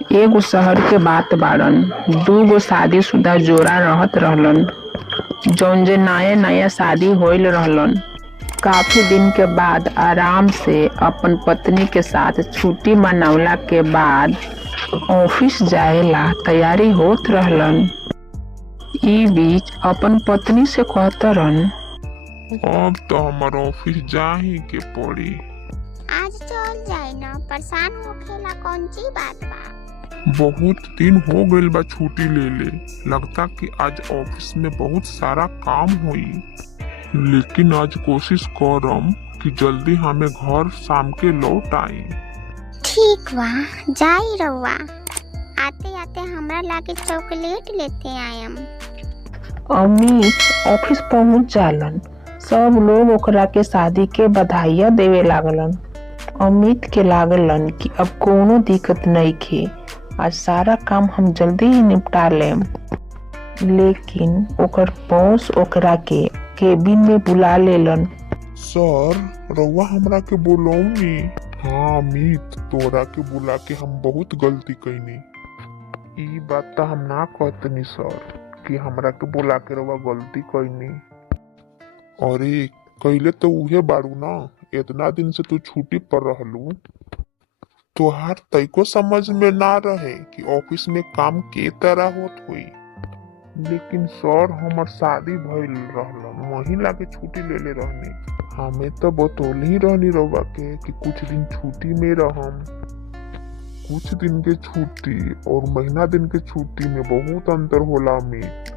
एगो शहर के बात बाड़न। दूगो शादीशुदा जोड़ा रहत रहलन जौन जे नया नया शादी होइल रहलन। काफी दिन के बाद आराम से अपन पत्नी के साथ छुट्टी मनावला के बाद ऑफिस जाएला तैयारी होत रहलन। ई बीच अपन पत्नी से कहतरन, अब तो हमार ऑफिस जा ही के पड़ी। आज चल जाए ना, परेशान होखेला कौन सी बात बा। बहुत दिन हो गइल बा छुट्टी ले ले। लगता कि आज ऑफिस में बहुत सारा काम होई, लेकिन आज कोशिश करम कि जल्दी हमें घर शाम के लौट आई। ठीक बा, जाई रहुआ। आते आते हमरा लागे चॉकलेट लेते आयम। अमित ऑफिस पहुंच जालन। सब लोग ओकरा के शादी के बधाइयां देवे लागलन। अमित के लागलन कि अब कोनो दिक्कत नइखे, आज सारा काम हम जल्दी ही निपटा लेम। लेकिन ओकर बॉस ओकरा के केबिन में बुला लेलन। सर, रउआ हमरा के बुलौनी। हाँ अमित, तोरा के बुला के हम बहुत गलती कईनी। ई बात तो हम ना कहतनी सर कि हमरा के बुला के रउआ गलती कईनी। अरे कइले तो उहे बारू ना, इतना दिन से तू छुट्टी पर रहलू। तोहार तइको समझ में ना रहे कि ऑफिस में काम के तरह होत हुई। लेकिन सर, हमर शादी भइल रहलन, वही लागे छुट्टी ले ले रहनी। हमें तो बतौल ही रहनी रउआ के कि कुछ दिन छुट्टी में रहम। कुछ दिन के छुट्टी और महीना दिन के छुट्टी में बहुत अंतर होला अमित।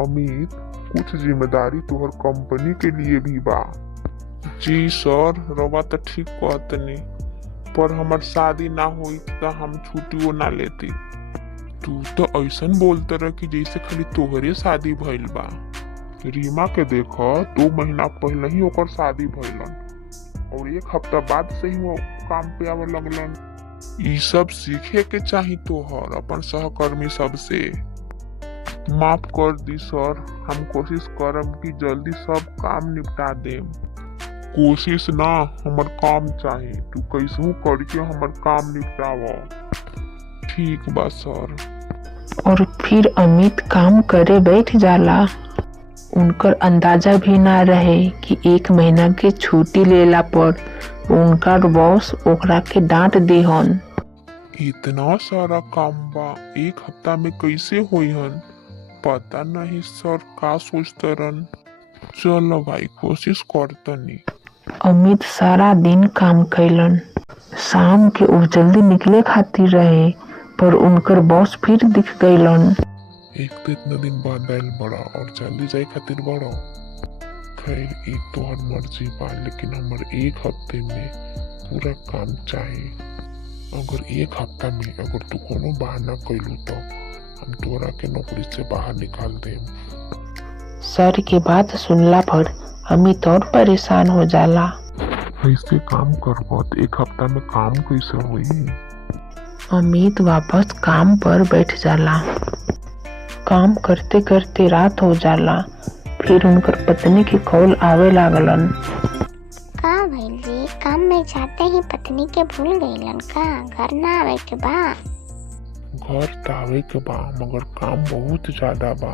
अमित, कुछ जिम्मेदारी तोहर कंपनी के लिए भी बा। जी सर, रउआ तो ठीक कहतनी, पर हमार शादी ना हुई तो हम छुट्टियों ना लेती। तू तो ऐसन बोलते रह कि जैसे खाली तोहरे शादी भइल बा। रीमा के देखो, 2 महीना पहले ही ओकर शादी भइलन और 1 हफ्ता बाद से ही वो काम पे आवे लगलन। ई सब सीखे के चाही तोहर अपन सहकर्मी सब से। माफ कर दी सर, हम कोशिश करम कि जल्दी सब काम निपटा देम। कोशिश ना, हमर काम चाही। तू कैसहू करके हमर काम निपटाव। ठीक बा सर। और फिर अमित काम करे बैठ जाला। उनकर अंदाजा भी ना रहे कि 1 महीना के छुट्टी लेला पर उनका बॉस ओकरा के डांट दिहन। इतना सारा काम बा, 1 हफ्ता में कैसे होइहन पता नहीं सर का सोचतरन। चलो भाई, कोशिश करतनी। अमित सारा दिन काम कैलन। शाम के वो जल्दी निकले खातिर रहे, पर उनकर बॉस फिर दिख गइलन। एक तो इतना दिन बाद आइल बड़ा और जल्दी जाए खातिर बड़ा। खैर, एक तो हर मर्जी बा, लेकिन हमर 1 हफ्ते में पूरा काम चाहिए। अगर 1 हफ्ता में अगर तू कोनो बहाना कैलू तो हम तोरा के नौकरी से बाहर निकाल देम। सर के बात सुनला पर अमित और परेशान हो जाला। ऐसे काम करबो तो 1 हफ्ता में काम कैसे होई। अमित वापस काम पर बैठ जाला। काम करते करते रात हो जाला। फिर उनकर पत्नी की कॉल आवे लागलन। का भइल जी, काम में जाते ही पत्नी के भूल गईलन का? घर ना आवे के बा? घर तावे के बा, मगर काम बहुत ज्यादा बा।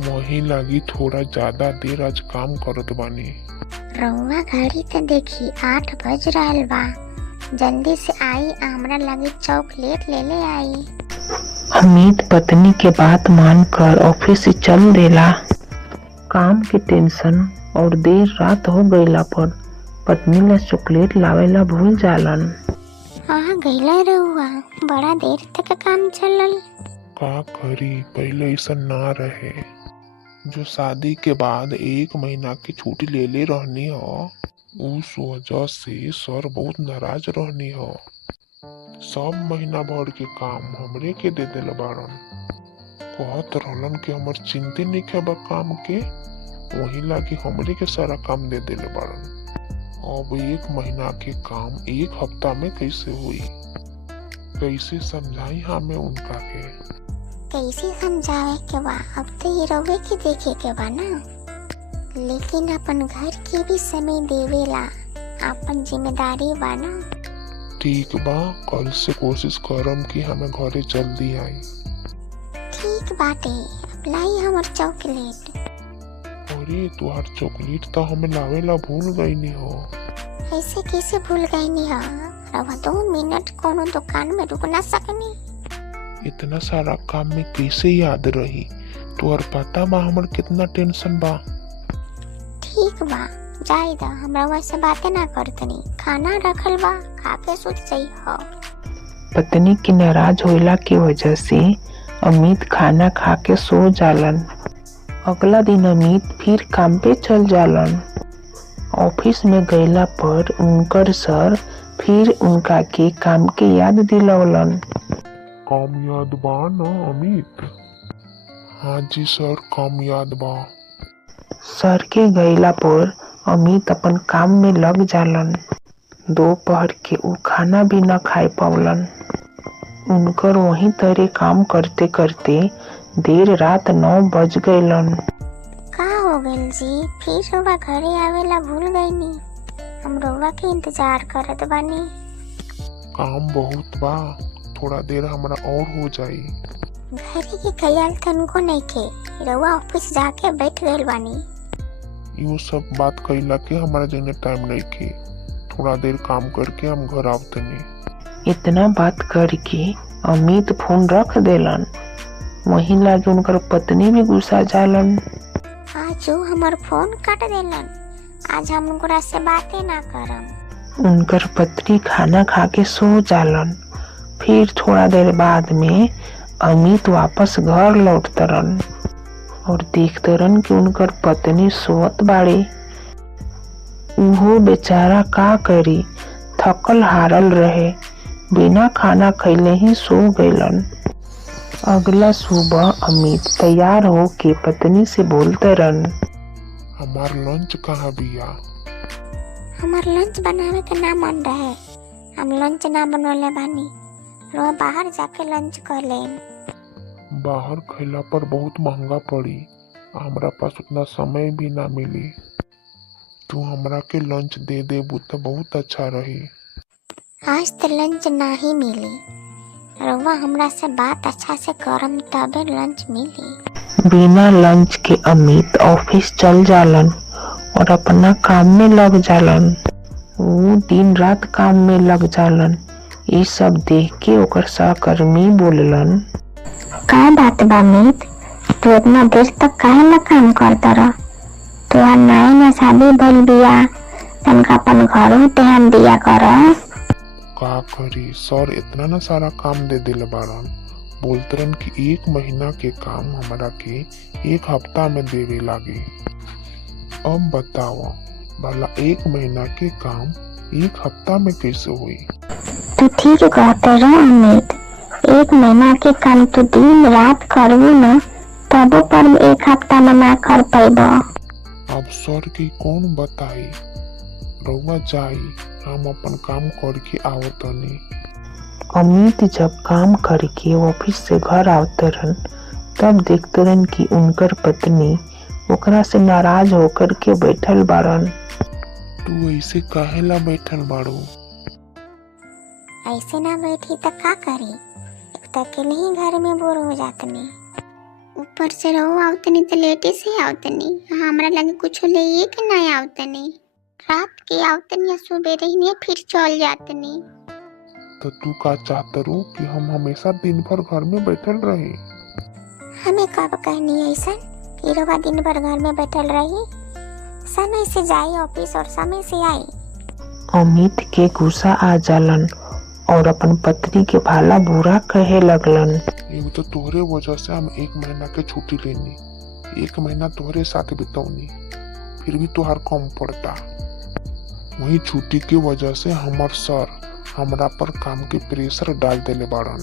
वही लगी थोड़ा ज्यादा देर आज काम करत बानी। रउआ घड़ी तो देखी 8 बज रहल बा। जल्दी से आई, हमरा लगे चॉकलेट ले ले आई। अमित पत्नी के बात मानकर ऑफिस से चल देला। काम के टेंशन और देर रात हो गईला पर पत्नी ला चॉकलेट लावेला भूल जालन। गईला रहुआ, बड़ा देर तक काम चलल। का करी, पहले ऐसा ना रहे। जो शादी के बाद 1 महीना की छुट्टी ले ले रहनी हो, उस वजह से सर बहुत नाराज रहनी हो। सब महीना भर के काम हमरे के दे दिल बारन। कहत रहलन कि हमर चिंते नहीं बा काम के, वही लागे हमरे के सारा काम दे दिल बारन। अब 1 महीना के काम 1 हफ्ता में कैसे हुई? कैसे समझाई हमें उनका के? कैसे समझावे के बा? अब तो ये रउए के देखे के बा ना। लेकिन अपन घर के भी समय देवेला, अपन जिम्मेदारी बा ना। ठीक बा, कल से कोशिश करम कि हमें घरे जल्दी आई। ठीक बाटे, अब लाई हमर चॉकलेट। अरे तुहार चॉकलेट तो हमें लावेला भूल गई नहीं हो। ऐसे कैसे भूल गई नी हा? रवा 2 मिनट कोनो दुकान में रुक ना सकनी। इतना सारा काम में कैसे याद रही? तुहर पता बा हमर कितना टेंशन बा। ठीक बा, जाई दा, हमरा वैसे बातें ना करतनी। खाना रखल बा, खा के सुत जाई हो। पत्नी की नाराज होइला की वजह से अमित खाना खा के सो जालन। अगला दिन अमित फिर काम पे चल जालन। ऑफिस में गईला पर उनकर सर फिर उनका के काम के याद दिलौलन। काम याद बा ना अमित? हाँ जी सर, काम याद बा। सर के गईला पर अमित अपन काम में लग जालन। दोपहर के उ खाना भी न खाए पावलन। उनकर वही तरह काम करते करते देर रात 9 बज गईलन। का हो गइल जी? फिर रवा घरे आवेला भूल गई नी। हम रवा के इंतजार करत बानी। काम बहुत बा, थोड़ा देर हमरा और हो जाई। घरे के ख्याल तनको नइखे, रवा ऑफिस जाके बैठ गइल बानी। यू सब बात कइला के हमारा जने टाइम नहीं की। थोड़ा देर काम करके हम घर आवतनी। इतना बात करके अमित फोन रख देलन। वहीं लागे उनकर पत्नी भी गुस्सा जालन। आज वो हमर फोन काट देलन। आज हम उनकरा से बातें ना करम। उनकर पत्नी खाना खा के सो जालन। फिर थोड़ा देर बाद में अमित वापस घर लौटतरन और देखतरन कि उनकर पत्नी सोत बाड़ी। उहो बेचारा का करी, थकल हारल रहे, बिना खाना खैले ही सो गईलन। अगला सुबह अमित तैयार हो के पत्नी से बोलतरन, हमार लंच कहाँ बिया? हमार लंच बनावे के ना मन रहे, हम लंच ना बनवले बानी। रो बाहर जाके लंच कर लेम। बाहर खैला पर बहुत महंगा पड़ी, हमरा पास उतना समय भी ना मिली। तू हमरा के लंच दे देबू तो बहुत अच्छा रही। आज तो लंच ना ही मिली। रवा हमरा से बात अच्छा से करम तबे लंच मिली। बिना लंच के अमित ऑफिस चल जालन और अपना काम में लग जालन। वो दिन रात काम में लग जालन। ये सब देख के ओकर सहकर्मी बोललन, का बात बा अमित, तू इतना देर तक काहे ना काम करता रह? तोहार नया में शादी भइल बिया, तनका अपन घरों ध्यान दिया कर। का करी सर, इतना ना सारा काम दे दिल बारन। बोलतरन कि 1 महीना के काम हमरा के 1 हफ्ता में देवे लागे। अब बताओ भला 1 महीना के काम 1 हफ्ता में कैसे हुई? तू ठीक कहते रह अमित, 1 महीना के काम तू दिन रात करबू न, तबो पर 1 हफ्ता में ना कर पैबा। अब सर की कौन बताई? रउआ जाई, हम अपन काम करके आवतनी। अमित जब काम करके ऑफिस से घर आवतरन तब देखतरन कि उनकर पत्नी ओकरा से नाराज होकर के बैठल बारन। तू ऐसे काहेला बैठल बाड़ू? ऐसे ना बैठी तो का करी? एक तो अकेले ही घर में बोर हो जातनी, ऊपर से रहो आवतनी तो लेटे से आवतनी, हमरा लगे कुछ ले के ना आवतनी। रात के आवतनी या सुबह ही फिर चल जातनी। तो तू का चाहत रू कि हम हमेशा दिन भर घर में बैठल रही? हमें कब कहनी ऐसा कि रवा दिन भर घर में बैठल रही? समय से जाई ऑफिस और समय से आई। अमित के गुस्सा आ जालन और अपन पत्नी के भाला बुरा कहे लगलन। ये तो तोहरे वजह से हम 1 महीना के छुट्टी लेनी, 1 महीना तोहरे साथ बितौनी, फिर भी तोहार कम पड़ता। वही छुट्टी की वजह से हमार सर हमरा पर काम के प्रेशर डाल देले बाड़न।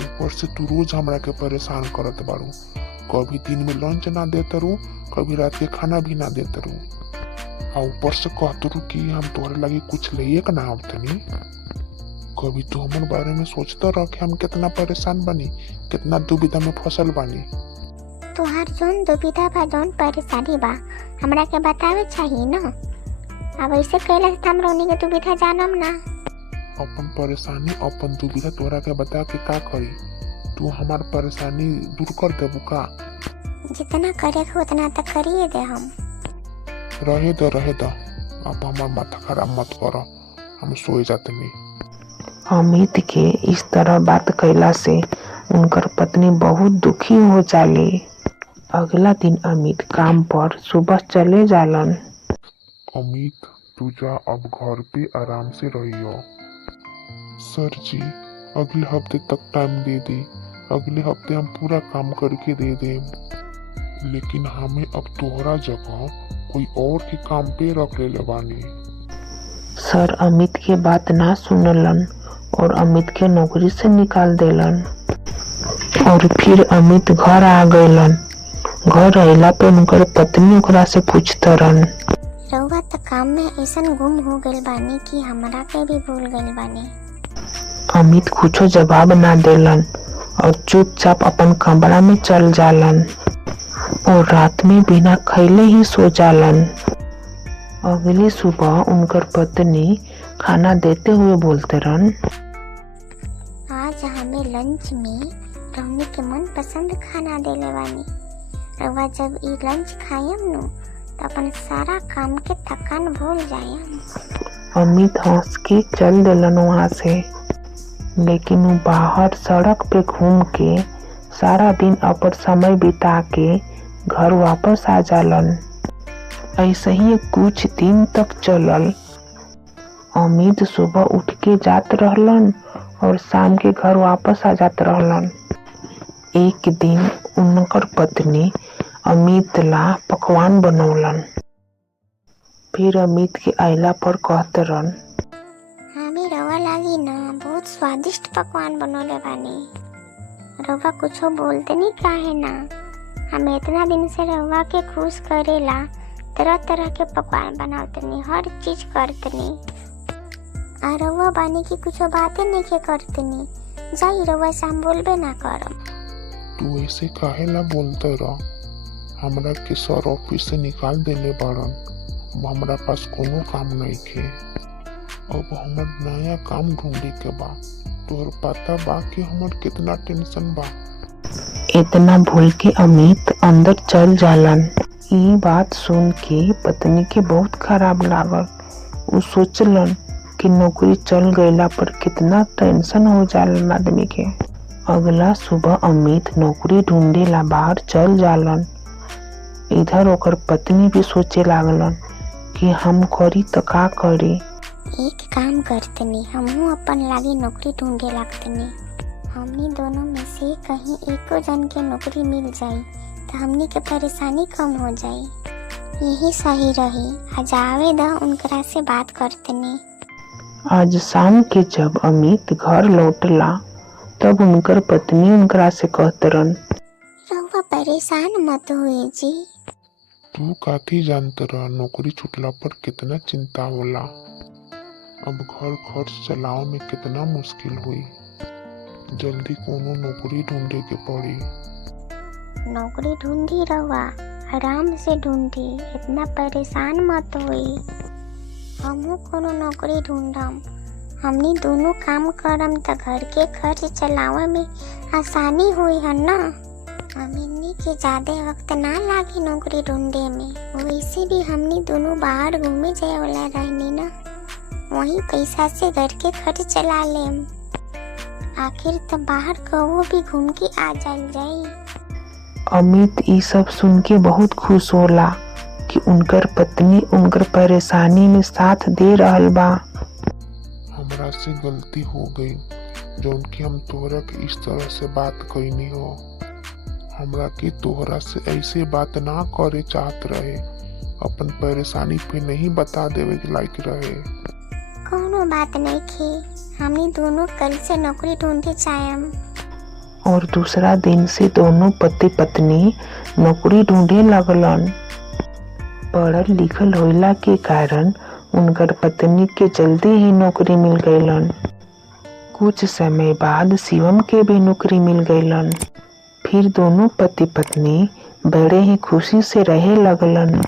ऊपर से तू रोज हमरा के परेशान करत बाड़ू। कभी दिन में लंच ना देत रू, कभी रात के खाना भी ना देत रू, और ऊपर से कहत रू कि हम तोहरे लगे कुछ ले के ना आवतनी। कभी तू हमारे बारे में सोचता रह कि हम कितना परेशान बनी, कितना दुविधा में फसल बानी। तोहार जोन दुविधा बा, जोन परेशानी बा, हमरा के बतावे चाहिए ना। अब ऐसे कैला से हम रोनी के दुविधा जानम ना। अपन परेशानी अपन दुविधा तोहरा के बता के का करी। तू हमार परेशानी दूर कर देबू का? जितना करे के उतना तो करिए दे हम। रहे द अब हमार माथा खराब मत करो, हम सोए जाते नहीं। अमित के इस तरह बात कैला से उनकर पत्नी बहुत दुखी हो जाली। अगला दिन अमित काम पर सुबह चले जालन। अमित तू जा अब घर पे आराम से रहियो। सर जी अगले हफ्ते तक टाइम दे दी, अगले हफ्ते हम पूरा काम करके दे दें। लेकिन हमें अब तोहरा जगह कोई और के काम पे रख ले बानी। सर अमित के बात ना सुनलन और अमित के नौकरी से निकाल देलन। और फिर अमित घर आ गइलन। घर अइला पे उनकर पत्नी ओकरा से पूछतरन, रउआ तो काम में ऐसन गुम हो गइल बानी कि हमरा के भी भूल गइल बानी। अमित कुछो जवाब ना देलन और चुपचाप अपन कमरा में चल जालन और रात में बिना खैले ही सो जालन। अगली सुबह उनकर पत्नी खाना देते हुए बोलते रहन, आज हमें लंच में रउनी के मन पसंद खाना देले बानी। रउआ जब ई लंच खायम नु तो अपन सारा काम के थकान भूल जायम। अमित हंस के चल देलन वहाँ से। लेकिन वो बाहर सड़क पे घूम के सारा दिन अपन समय बिता के घर वापस आ जालन। ऐसे ही कुछ दिन तक चलल। अमित सुबह उठ के जात रहलन और शाम के घर वापस आ जात रहलन। एक दिन उनकर पत्नी अमित ला पकवान बनौलन। फिर अमित के आइला पर कहते रहन, हमें रवा लागी ना बहुत स्वादिष्ट पकवान बनौले बानी। रवा कुछो बोलते नहीं काहे ना। हम इतना दिन से रवा के खुश करेला तरह तरह के पकवान बनावतनी, हर चीज करतनी। आ रवा बानी की कुछो बातें नहीं के करतनी। जाई रवा से हम बोलबे ना करम। तू ऐसे काहेला बोलते रह? हमरा के सर ऑफिस से निकाल देले बाड़न। अब हमरा पास कोनो काम नहीं खे। अब हमर नया काम ढूंढे के बा। तोहर पता बा कि हमर कितना टेंशन बा। इतना भूल के अमित अंदर चल जालन। ई बात सुन के पत्नी के बहुत खराब लागल। वो सोचलन कि नौकरी चल गईला पर कितना टेंशन हो जालन आदमी के। अगला सुबह अमित नौकरी ढूंढे ला बाहर चल जालन। इधर ओकर पत्नी भी सोचे लागलन कि हम करी तो का करी। एक काम करतनी, हमहू अपन लागी नौकरी ढूंढे लगतनी। हमनी दोनों में से कहीं एको जन के नौकरी मिल जाई तो हमनी के परेशानी कम हो जाई। यही सही रही। आज आवे द उनकरा से बात करतनी। आज शाम के जब अमित घर लौटला तब उनकर पत्नी उनकरा से कहतरन, रउआ परेशान मत हुए जी। तू काथी जानत रह नौकरी छूटला पर कितना चिंता होला। अब घर खर्च चलावे में कितना मुश्किल हुई। जल्दी कोनो नौकरी ढूंढे के पड़ी। नौकरी ढूंढी रउआ, आराम से ढूंढी, इतना परेशान मत हुई। हमहू कोनो नौकरी ढूंढम। हमनी दोनों काम करम त घर के खर्च चलावे में आसानी हुई है ना। हमनी के ज्यादा वक्त ना लागी नौकरी ढूंढे में। वैसे भी हमनी दोनों बाहर घूमे जाए वाला रहनी ना। वही पैसा से घर के खर्च चला लेम। आखिर तो बाहर कहो भी घूम के आ जाई। अमित ई सब सुन के बहुत खुश होला कि उनकर पत्नी उनकर परेशानी में साथ दे रहल बा। हमरा से गलती हो गई जौन कि हम तोहरा के इस तरह से बात कईनी हो। हमरा के तोहरा से ऐसे बात ना करे चाहत रहे। अपन परेशानी पे नहीं बता देवे के लायक रहे। कोनो बात नहीं थी। हमनी दोनों कल से नौकरी ढूंढे चाहेम। और दूसरा दिन से दोनों पति पत्नी नौकरी ढूंढे लगलन। पढ़ल लिखल होइला के कारण उनकर पत्नी के जल्दी ही नौकरी मिल गईलन। कुछ समय बाद शिवम के भी नौकरी मिल गईलन। फिर दोनों पति पत्नी बड़े ही खुशी से रहे लगलन।